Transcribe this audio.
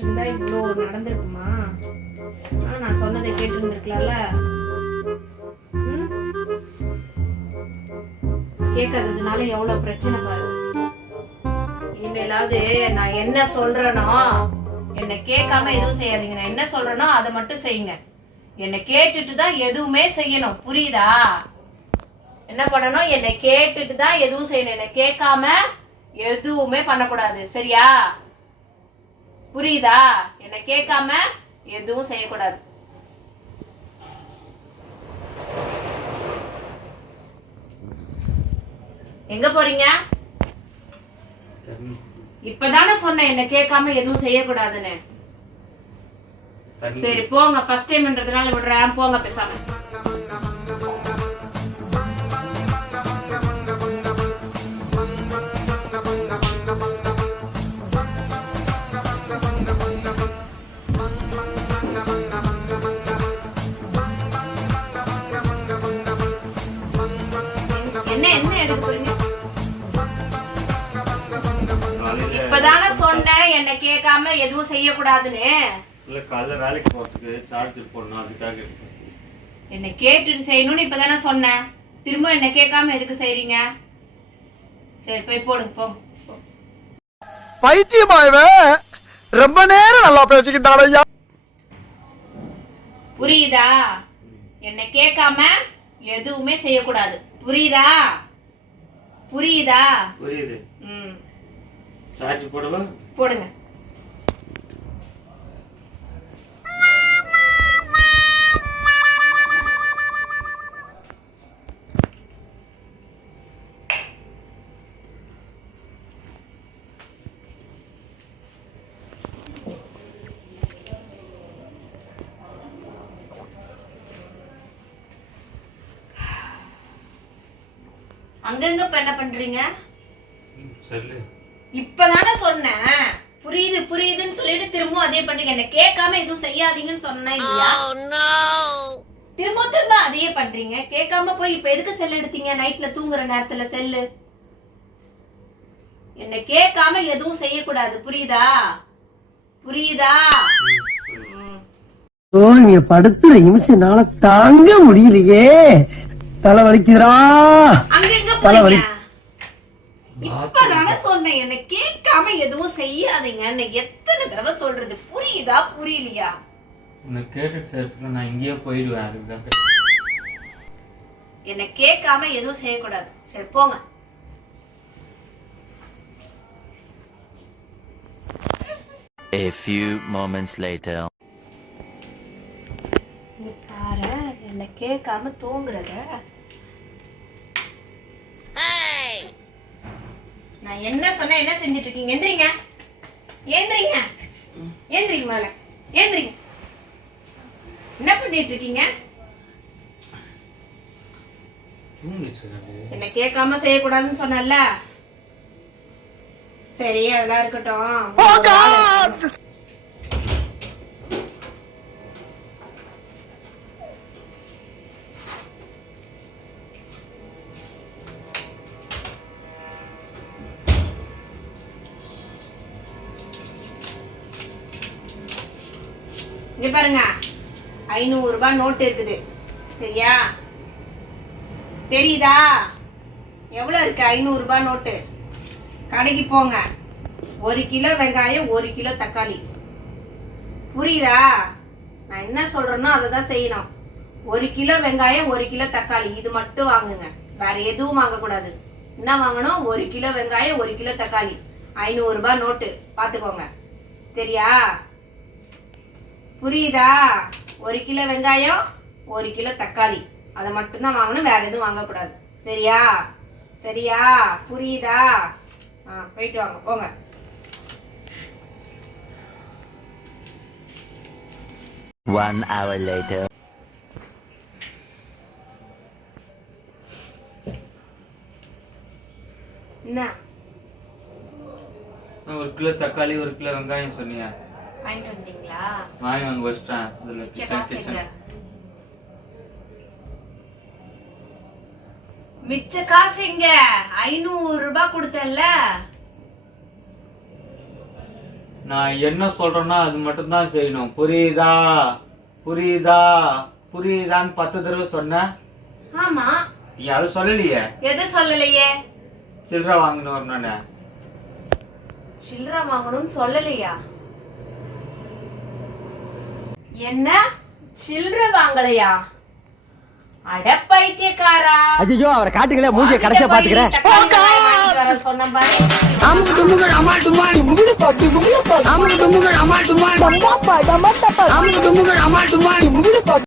கேட்டிருந்தா இவ்வளோ நடந்திருக்குமா? நான் சொன்னதை கேட்டு இருந்திருக்கலாம்ல. கேட்கறதுனால எவ்வளவு பிரச்சனை பாரு. இனிமேலாவது நான் என்ன சொல்றேனோ என்னை கேட்காம எதுவும் செய்யாதீங்க. நான் என்ன சொல்றேனோ அதை மட்டும் செய்யுங்க. என்னை கேட்டுட்டு தான் எதுவுமே செய்யணும், புரியுதா? என்ன பண்ணணும்? என்னை கேட்டுட்டு தான் எதுவும் செய்யணும். என்னை கேட்காம எதுவுமே பண்ணக்கூடாது, சரியா? புரியுதா? என்னை கேட்காம எதுவும் செய்யக்கூடாது. எங்க போறீங்க? இப்பதானே சொன்னேன் என்ன கேட்காம எதுவும் செய்யக்கூடாதுன்னு. சரி போங்க, ஃபர்ஸ்ட் டைம்ன்றதுனால விடுறேன், போங்க பேசாம. என்ன எடுக்க போறீங்க? இப்பதானே சொன்னேன் என்ன கேட்காம எதுவும் செய்யக்கூடாதுன்னு. இல்ல காலைல வேலைக்கு போறதுக்கு சார்ஜர் போடணும், அதுக்காக. என்ன கேட்டுட்டு செய்யணும்னு இப்பதானே சொன்னேன். திரும்ப என்ன கேட்காம எதுக்கு செய்றீங்க? சரி போய் போடுங்க, போ. பைத்தியமாயவே ரொம்ப நேரம் நல்லா பேசிக்கிட்டான் ஐயா. புரியுதா? என்ன கேட்காம எதுவுமே செய்யக்கூடாது, புரியுதா? புரியுதா? புரியுது. சார்ஜ் போடவா? போடுங்க. அங்கங்க இப்ப என்ன பண்றீங்க? சொல்லு. இப்பதானே சொன்னேன் புரியுது புரியுதுன்னு சொல்லிட்டு திரும்ப அதே பண்றீங்க. என்ன கேட்காம எதுவும் செய்யாதீங்கன்னு சொன்னேன் இல்லையா? திரும்ப திரும்ப அதையே பண்றீங்க. கேட்காம போய் இப்ப எதுக்கு செல் எடுத்தீங்க? நைட்ல தூங்குற நேரத்துல செல்லு. என்ன கேட்காம எதுவும் செய்யக்கூடாது, புரியுதா? புரியுதா? நீங்க படுத்துற நிமிஷம்னால தாங்க முடியலையே, தலை வலிக்குதுடா. அங்க போறீங்க. இப்பதானே சொன்னேன் என்ன கேட்காம எதுவும் செய்யாதீங்கன்னு. எத்தனை தடவை சொல்றது? புரியுதா புரியலையா? உன்னை கேட்டுட்டு சேர்த்துக்கு நான் இங்கேயே போயிடுவேன், அதுதான். என்ன கேட்காம எதுவும் செய்யக்கூடாது, சரி போங்க. A few moments later. நீ பாரு என்ன கேட்காம தூங்குறத. நான் என்ன சொன்ன என்ன செஞ்சிட்டு இருக்கீங்க? எந்திரிங்க, ஏந்திரிங்க, ஏந்திரிங்க, மேல ஏந்திரிங்க. என்ன பண்ணிட்டு இருக்கீங்க? என்ன கேட்காம செய்யக்கூடாதுன்னு சொன்னல. சரி அதெல்லாம் இருக்கட்டும். இங்க பாருங்க, 500 ரூபாய் நோட்டு இருக்குது, சரியா? தெரியுதா எவ்வளவு இருக்கு? 500 ரூபாய் நோட்டு. கடைக்கு போங்க, 1 கிலோ வெங்காயம், 1 கிலோ தக்காளி. புரியுதா? நான் என்ன சொல்றேனோ அதை தான் செய்யணும். 1 கிலோ வெங்காயம், 1 கிலோ தக்காளி, இது மட்டும் வாங்குங்க, வேற எதுவும் வாங்கக்கூடாது. என்ன வாங்கணும்? 1 கிலோ வெங்காயம், 1 கிலோ தக்காளி, 500 ரூபாய் நோட்டு, பாத்துக்கோங்க, சரியா? புரியுதா? 1 கிலோ வெங்காயம், 1 கிலோ தக்காளி, அதை மட்டும்தான் வாங்கணும், வேற எதுவும் வாங்கக்கூடாது, சரியா? சரியா? புரியுதா? போயிட்டு வாங்க, போங்க. One hour later. என்ன? 1 கிலோ தக்காளி, 1 கிலோ வெங்காயம் சொன்னியா? வாங்கிட்டு வந்தீங்களா? வாங்கி வாங்க வச்சிட்டேன். இதுல கிச்சன் மிச்ச காசு எங்க? 500 ரூபாய் கொடுத்தல. நான் என்ன சொல்றேன்னா அது மட்டும் தான் செய்யணும். புரியுதா? புரியுதா? புரியுதான்னு 10 தடவை சொன்ன. ஆமா. நீ அதை சொல்லலையே. எது சொல்லலையே? சில்லறை வாங்கணும் வரணும்னு. சில்லறை வாங்கணும்னு சொல்லலையா? என்ன சில்லறை வாங்கலையா? அட பைத்தியக்காரா. ஐயோ அவரை காட்டுங்களே, மூஞ்சிய கடைசியா பாத்துக்கிறேன். சொன்ன பாரு. அமுக்கு டுமுகள் அமால் டுமால் முகுடு பட்டு முகுடு பட்டு அமுக்கு டுமுகள் அமால் டுமால் அமுக்கு டுமுகள் அமால் டுமால் முகுடு பட்டு